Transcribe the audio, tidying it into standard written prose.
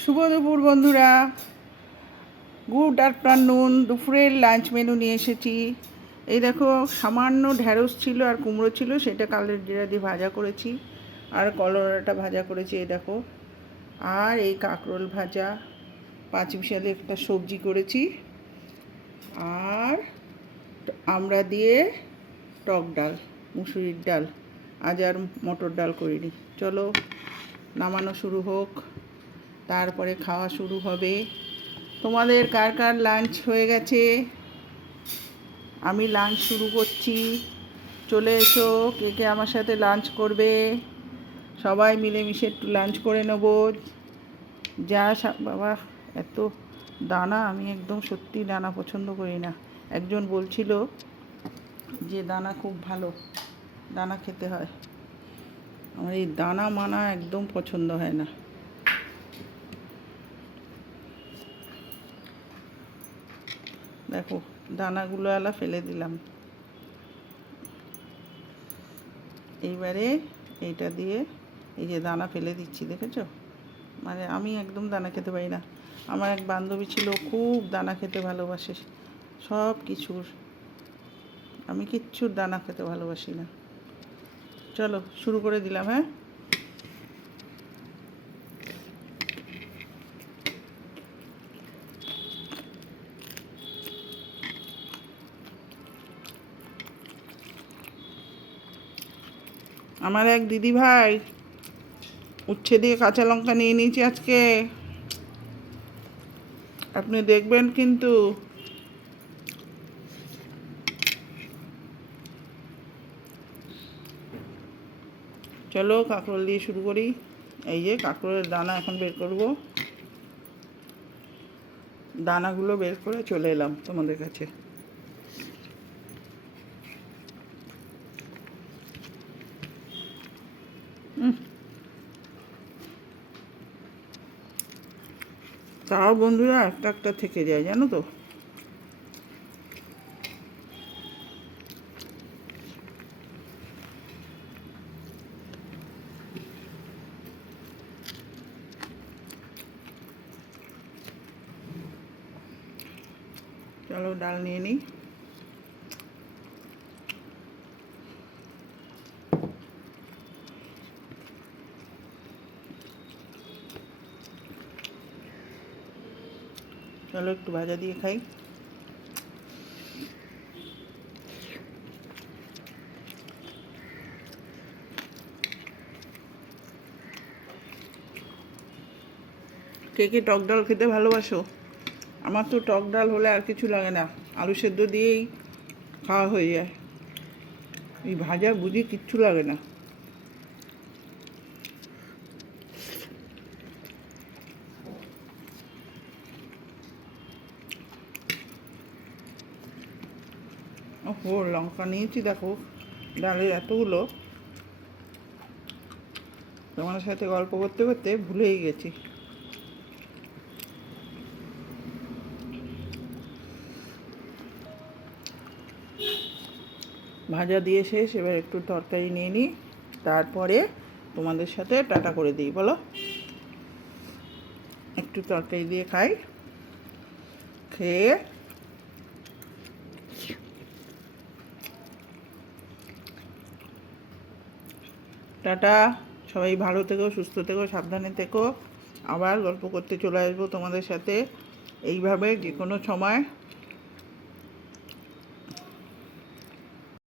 শুভ দুপুর বন্ধুরা, good afternoon. দুপুরের লাঞ্চ মেনু নিয়ে এসেছি। এই দেখো, সামান্য ঢ্যাঁড়স ছিল আর কুমড়ো ছিল, সেটা কালের জিরা দিয়ে ভাজা করেছি। আর কলরাটা ভাজা করেছি, এই দেখো। আর এই কাঁকরোল ভাজা, পাঁচমিশালি একটা সবজি করেছি। আর আমড়া দিয়ে টক ডাল, মুসুরির ডাল। আজ আর মটর ডাল করিনি। চলো নামানো শুরু হোক, তারপরে খাওয়া শুরু হবে। তোমাদের কার কার লাঞ্চ হয়ে গেছে? আমি লাঞ্চ শুরু করছি। চলে এসো, কে কে আমার সাথে লাঞ্চ করবে। সবাই মিলেমিশে একটু লাঞ্চ করে নেব। বাবা, এত দানা! আমি একদম সত্যি দানা পছন্দ করি না। একজন বলছিল যে দানা খুব ভালো, দানা খেতে হয়। আমার এই দানা মানা একদম পছন্দ হয় না। দেখো, দানাগুলো আলা ফেলে দিলাম। এইবারে এইটা দিয়ে এই যে দানা ফেলে দিচ্ছি, দেখেছো? মানে আমি একদম দানা খেতে পারি না। আমার এক বান্ধবী ছিল, খুব দানা খেতে ভালোবাসে সব কিছুর। আমি কিচ্ছুর দানা খেতে ভালোবাসি না। চলো শুরু করে দিলাম। হ্যাঁ, আমার এক দিদি ভাই উচ্ছে দিয়ে কাঁচা লঙ্কা নিয়ে নিয়েছি আজকে। আপনি দেখবেন কিন্তু। চলো কাঁকরোল দিয়ে শুরু করি। এই যে কাঁকরোলের দানা এখন বের করব। দানাগুলো বের করে চলে এলাম তোমাদের কাছে। তাও বন্ধুরা একটা একটা থেকে যায়, জানো তো। চলো ডাল নিয়ে নিই। চলো একটু ভাজা দিয়ে খাই। কে কে টক ডাল খেতে ভালোবাসো? আমার তো টক ডাল হলে আর কিছু লাগে না, আলু সেদ্ধ দিয়েই খাওয়া হয়ে যায়। এই ভাজা বুঝি কিচ্ছু লাগে না। ও লঙ্কা নিয়েছি, দেখো ডালের এতগুলো। তোমার সাথে গল্প করতে করতে ভুলেই গেছি। ভাজা দিয়ে শেষ, এবার একটু তরকারি নিয়ে নিই, তারপরে তোমাদের সাথে টাটা করে দিই। বলো, একটু তরকারি দিয়ে খাই, খেয়ে টাটা। সবাই ভালো থেকো, সুস্থ থেকো, সাবধানে থেকো। আবার গল্প করতে চলে আসবো তোমাদের সাথে এইভাবে যে কোনো সময়।